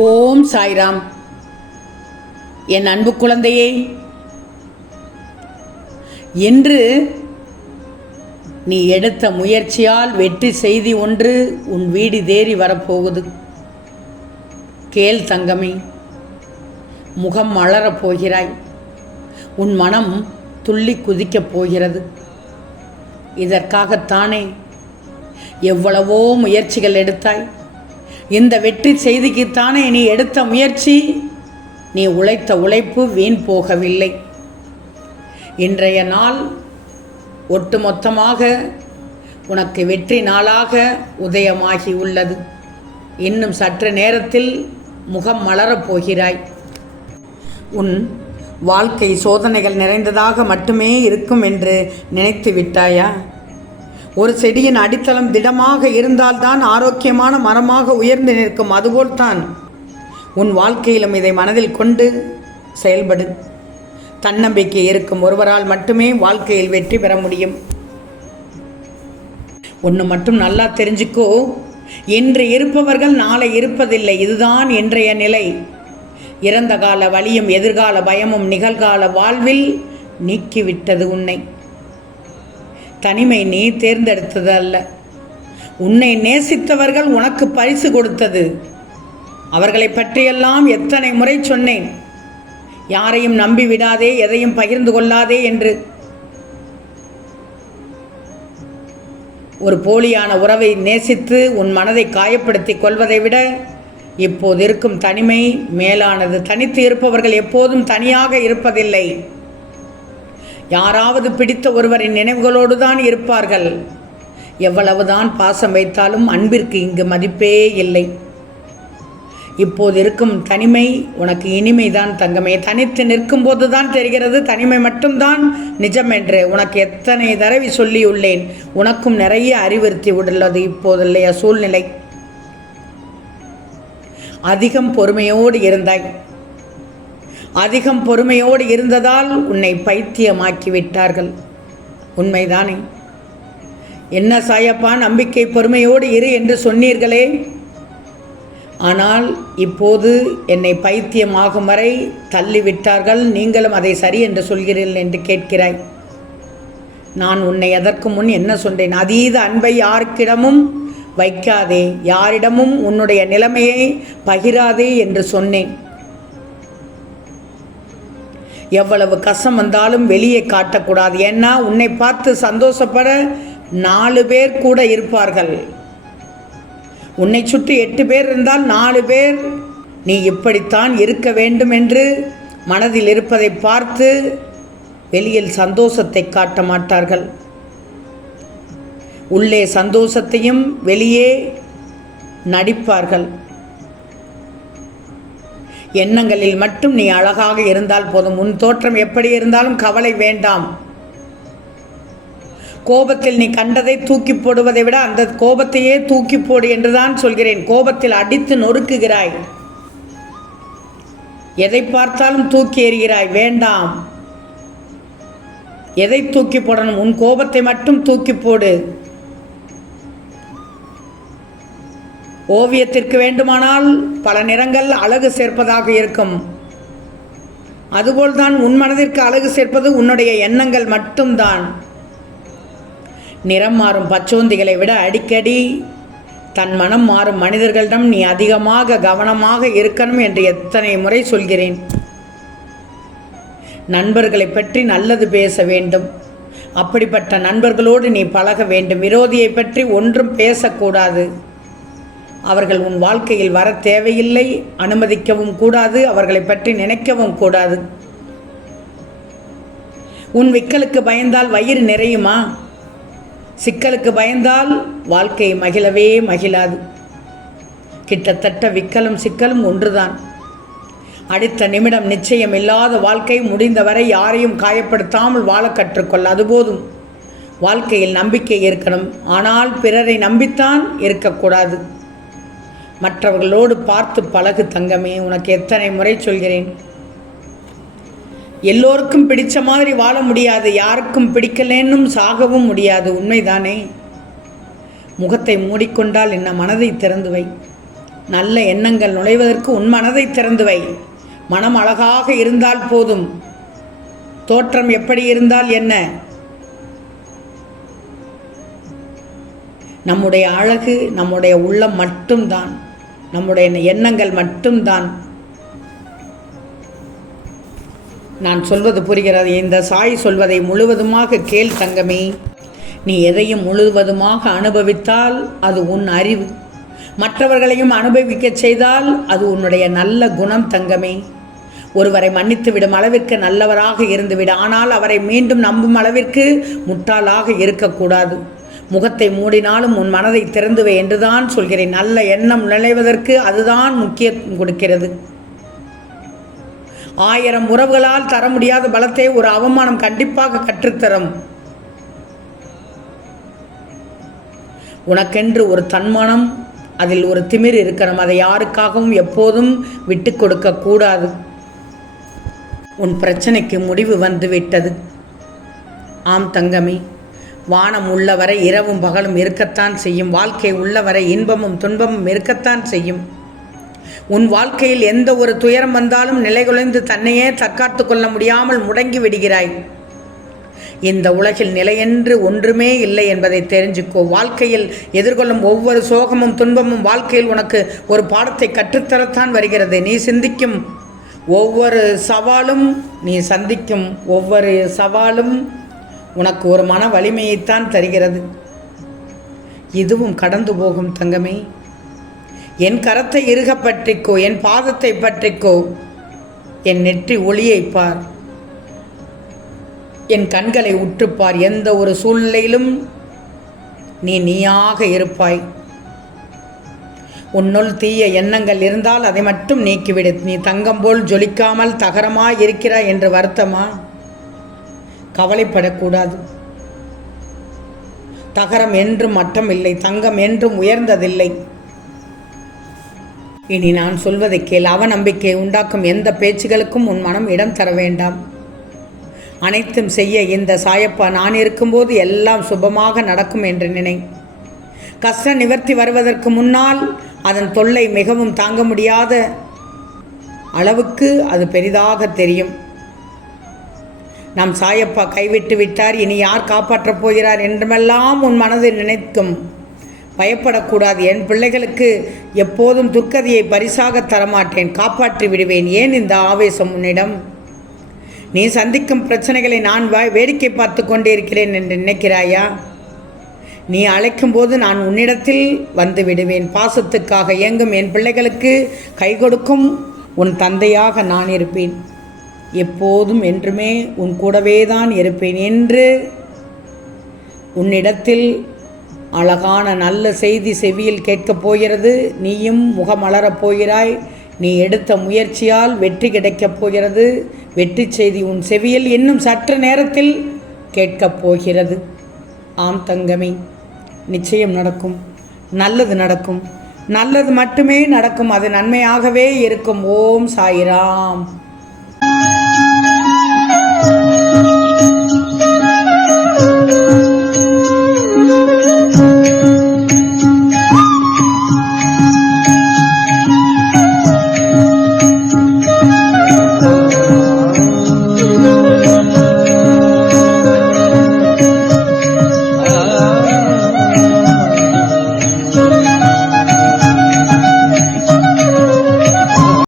ஓம் சாய்ராம். என் அன்பு குழந்தையே, என்று நீ எடுத்த முயற்சியால் வெற்றி செய்தி ஒன்று உன் வீடு தேறி வரப்போகுது. கேள் தங்கமே, முகம் மலரப் போகிறாய். உன் மனம் துள்ளி குதிக்கப் போகிறது. இதற்காகத்தானே எவ்வளவோ முயற்சிகள் எடுத்தாய். இந்த வெற்றி செய்திக்குத்தானே நீ எடுத்த முயற்சி. நீ உழைத்த உழைப்பு வீண் போகவில்லை. இன்றைய நாள் ஒட்டுமொத்தமாக உனக்கு வெற்றி நாளாக உதயமாகி உள்ளது. இன்னும் சற்று நேரத்தில் முகம் மலரப் போகிறாய். உன் வாழ்க்கை சோதனைகள் நிறைந்ததாக மட்டுமே இருக்கும் என்று நினைத்து விட்டாயா? ஒரு செடியின் அடித்தளம் திடமாக இருந்தால்தான் ஆரோக்கியமான மரமாக உயர்ந்து நிற்கும். அதுபோல்தான் உன் வாழ்க்கையிலும் இதை மனதில் கொண்டு செயல்படு. தன்னம்பிக்கை இருக்கும் ஒருவரால் மட்டுமே வாழ்க்கையில் வெற்றி பெற முடியும். ஒன்று மட்டும் நல்லா தெரிஞ்சுக்கோ, இன்று இருப்பவர்கள் நாளை இருப்பதில்லை. இதுதான் இன்றைய நிலை. இறந்த கால வலியும் எதிர்கால பயமும் நிகழ்கால வாழ்வில் நீக்கிவிட்டது உன்னை. தனிமை நீ தேர்ந்தெடுத்தது அல்ல, உன்னை நேசித்தவர்கள் உனக்கு பரிசு கொடுத்தது. அவர்களை பற்றியெல்லாம் எத்தனை முறை சொன்னேன், யாரையும் நம்பி விடாதே, எதையும் பகிர்ந்து கொள்ளாதே என்று. ஒரு போலியான உறவை நேசித்து உன் மனதை காயப்படுத்தி கொள்வதை விட இப்போது இருக்கும் தனிமை மேலானது. தனித்து இருப்பவர்கள் எப்போதும் தனியாக இருப்பதில்லை. யாராவது பிடித்த ஒருவரின் நினைவுகளோடு தான் இருப்பார்கள். எவ்வளவுதான் பாசம் வைத்தாலும் அன்பிற்கு இங்கு மதிப்பே இல்லை. இப்போது இருக்கும் தனிமை உனக்கு இனிமைதான் தங்கமே. தனித்து நிற்கும் போது தான் தெரிகிறது தனிமை மட்டும்தான் நிஜம் என்று. உனக்கு எத்தனை தடவை சொல்லியுள்ளேன். உனக்கும் நிறைய அறிவுறுத்தி உள்ளது இப்போது இல்லையா சூழ்நிலை. அதிகம் பொறுமையோடு இருந்தாய். அதிகம் பொறுமையோடு இருந்ததால் உன்னை பைத்தியமாக்கி விட்டார்கள். உண்மைதானே? என்ன சாயப்பா, நம்பிக்கை பொறுமையோடு இரு என்று சொன்னீர்களே, ஆனால் இப்போது என்னை பைத்தியமாகும் வரை தள்ளிவிட்டார்கள். நீங்களும் அதை சரி என்று சொல்கிறீர்கள் என்று கேட்கிறாய். நான் உன்னை எதற்கு முன் என்ன சொன்னேன்? அதீத அன்பை யாருக்கிடமும் வைக்காதே, யாரிடமும் உன்னுடைய நிலைமையை பகிராதே என்று சொன்னேன். எவ்வளவு கஷ்டம் வந்தாலும் வெளியே காட்டக்கூடாது. ஏன்னா உன்னை பார்த்து சந்தோஷப்பட 4 பேர் கூட இருப்பார்கள். உன்னை சுற்றி 8 பேர் இருந்தால் 4 பேர் நீ இப்படித்தான் இருக்க வேண்டும் என்று மனதில் இருப்பதை பார்த்து வெளியில் சந்தோஷத்தை காட்ட மாட்டார்கள். உள்ளே சந்தோஷத்தையும் வெளியே நடிப்பார்கள். எண்ணங்களில் மட்டும் நீ அழகாக இருந்தால் போதும். உன் தோற்றம் எப்படி இருந்தாலும் கவலை வேண்டாம். கோபத்தில் நீ கண்டதை தூக்கி போடுவதை விட அந்த கோபத்தையே தூக்கி போடு என்றுதான் சொல்கிறேன். கோபத்தில் அடித்து நொறுக்குகிறாய். எதை பார்த்தாலும் தூக்கி எறிகிறாய். வேண்டாம். எதை தூக்கி போடணும்? உன் கோபத்தை மட்டும் தூக்கி போடு. ஓவியத்திற்கு வேண்டுமானால் பல நிறங்கள் அழகு சேர்ப்பதாக இருக்கும். அதுபோல்தான் உன் மனதிற்கு அழகு சேர்ப்பது உன்னுடைய எண்ணங்கள் மட்டும்தான். நிறம் மாறும் பச்சோந்திகளை விட அடிக்கடி தன் மனம் மாறும் மனிதர்களிடம் நீ அதிகமாக கவனமாக இருக்கணும் என்று எத்தனை முறை சொல்கிறேன். நண்பர்களை பற்றி நல்லது பேச வேண்டும். அப்படிப்பட்ட நண்பர்களோடு நீ பழக வேண்டும். விரோதியை பற்றி ஒன்றும் பேசக்கூடாது. அவர்கள் உன் வாழ்க்கையில் வர தேவையில்லை, அனுமதிக்கவும் கூடாது, அவர்களை பற்றி நினைக்கவும் கூடாது. உன் விக்கலுக்கு பயந்தால் வயிறு நிறையுமா? சிக்கலுக்கு பயந்தால் வாழ்க்கை மகிழவே மகிழாது. கிட்டத்தட்ட விக்கலும் சிக்கலும் ஒன்றுதான். அடுத்த நிமிடம் நிச்சயம் இல்லாத வாழ்க்கை. முடிந்தவரை யாரையும் காயப்படுத்தாமல் வாழ கற்றுக்கொள்ள, அதுபோதும். வாழ்க்கையில் நம்பிக்கை இருக்கணும், ஆனால் பிறரை நம்பித்தான் இருக்கக்கூடாது. மற்றவர்களோடு பார்த்து பழகு தங்கமே. உனக்கு எத்தனை முறை சொல்கிறேன். எல்லோருக்கும் பிடிச்ச மாதிரி வாழ முடியாது. யாருக்கும் பிடிக்கலேன்னும் சாகவும் முடியாது. உண்மைதானே? முகத்தை மூடிக்கொண்டால் என்ன, மனதை திறந்து வை. நல்ல எண்ணங்கள் நுழைவதற்கு உன் மனதை திறந்து வை. மனம் அழகாக இருந்தால் போதும். தோற்றம் எப்படி இருந்தால் என்ன? நம்முடைய அழகு நம்முடைய உள்ளம் மட்டும்தான், நம்முடைய எண்ணங்கள் மட்டும்தான். நான் சொல்வது புரிகிறது? இந்த சாய் சொல்வதை முழுவதுமாக கேள் தங்கமே. நீ எதையும் முழுவதுமாக அனுபவித்தால் அது உன் அறிவு. மற்றவர்களையும் அனுபவிக்க செய்தால் அது உன்னுடைய நல்ல குணம் தங்கமே. ஒருவரை மன்னித்து விடும் அளவிற்கு நல்லவராக இருந்துவிடு. ஆனால் அவரை மீண்டும் நம்பும் அளவிற்கு முட்டாளாக இருக்கக்கூடாது. முகத்தை மூடினாலும் உன் மனதை திறந்துவை என்றுதான் சொல்கிறேன். நல்ல எண்ணம் நிலைவதற்கு அதுதான் முக்கியம் கொடுக்கிறது. 1000 உறவுகளால் தர முடியாத பலத்தை ஒரு அவமானம் கண்டிப்பாக கற்றுத்தரும். உனக்கென்று ஒரு தன்மானம், அதில் ஒரு திமிர் இருக்கணும். அதை யாருக்காகவும் எப்போதும் விட்டு கொடுக்க கூடாது. உன் பிரச்சனைக்கு முடிவு வந்து விட்டது. ஆம் தங்கமே, வானம் உள்ளவரை இரவும் பகலும் இருக்கத்தான் செய்யும். வாழ்க்கை உள்ளவரை இன்பமும் துன்பமும் இருக்கத்தான் செய்யும். உன் வாழ்க்கையில் எந்த ஒரு துயரம் வந்தாலும் நிலைகுலைந்து தன்னையே தற்காத்து கொள்ள முடியாமல் முடங்கி விடுகிறாய். இந்த உலகில் நிலையென்று ஒன்றுமே இல்லை என்பதை தெரிஞ்சுக்கோ. வாழ்க்கையில் எதிர்கொள்ளும் ஒவ்வொரு சோகமும் துன்பமும் வாழ்க்கையில் உனக்கு ஒரு பாடத்தை கற்றுத்தரத்தான் வருகிறது. நீ சிந்திக்கும் ஒவ்வொரு சவாலும், நீ சந்திக்கும் ஒவ்வொரு சவாலும் உனக்கு ஒரு மன வலிமையைத்தான் தருகிறது. இதுவும் கடந்து போகும் தங்கமே. என் கரத்தை இறுக பற்றிக்கோ, என் பாதத்தை பற்றிக்கோ, என் நெற்றி ஒளியை பார், என் கண்களை உற்றுப்பார். எந்த ஒரு சூழ்நிலையிலும் நீ நீயாக இருப்பாய். உன்னுள் தீய எண்ணங்கள் இருந்தால் அதை மட்டும் நீக்கிவிடு. நீ தங்கம் போல் ஜொலிக்காமல் தகரமாய் இருக்கிறாய் என்று வருத்தமா? கவலைப்படக்கூடாது. தகரம் என்றும் மட்டம் இல்லை, தங்கம் என்றும் உயர்ந்ததில்லை. இனி நான் சொல்வதை கேள். அவநம்பிக்கை உண்டாக்கும் எந்த பேச்சுகளுக்கும் உன் மனம் இடம் தர வேண்டாம். அனைத்தும் செய்ய இந்த சாயப்பா நான் இருக்கும்போது எல்லாம் சுபமாக நடக்கும் என்று நினை. கஷ்ட நிவர்த்தி வருவதற்கு முன்னால் அதன் தொல்லை மிகவும் தாங்க முடியாத அளவுக்கு அது பெரிதாக தெரியும். நம் சாயப்பா கைவிட்டு விட்டார், இனி யார் காப்பாற்றப் போகிறார் என்றுமெல்லாம் உன் மனதில் நினைக்கும். பயப்படக்கூடாது. என் பிள்ளைகளுக்கு எப்போதும் துர்க்கதியை பரிசாக தரமாட்டேன், காப்பாற்றி விடுவேன். ஏன் இந்த ஆவேசம் உன்னிடம்? நீ சந்திக்கும் பிரச்சனைகளை நான் வேடிக்கை பார்த்து கொண்டிருக்கிறேன் என்று நினைக்கிறாயா? நீ அழைக்கும் போது நான் உன்னிடத்தில் வந்து விடுவேன். பாசத்துக்காக இயங்கும் என் பிள்ளைகளுக்கு கை கொடுக்கும் உன் தந்தையாக நான் இருப்பேன். எப்போதும் என்றுமே உன் கூடவே தான் இருப்பேன் என்று உன்னிடத்தில் அழகான நல்ல செய்தி செவியில் கேட்கப் போகிறது. நீயும் முகமலரப் போகிறாய். நீ எடுத்த முயற்சியால் வெற்றி கிடைக்கப் போகிறது. வெற்றி செய்தி உன் செவியில் இன்னும் சற்று நேரத்தில் கேட்கப் போகிறது. ஆம் தங்கமே, நிச்சயம் நடக்கும். நல்லது நடக்கும். நல்லது மட்டுமே நடக்கும். அது நன்மையாகவே இருக்கும். ஓம் சாய்ராம்.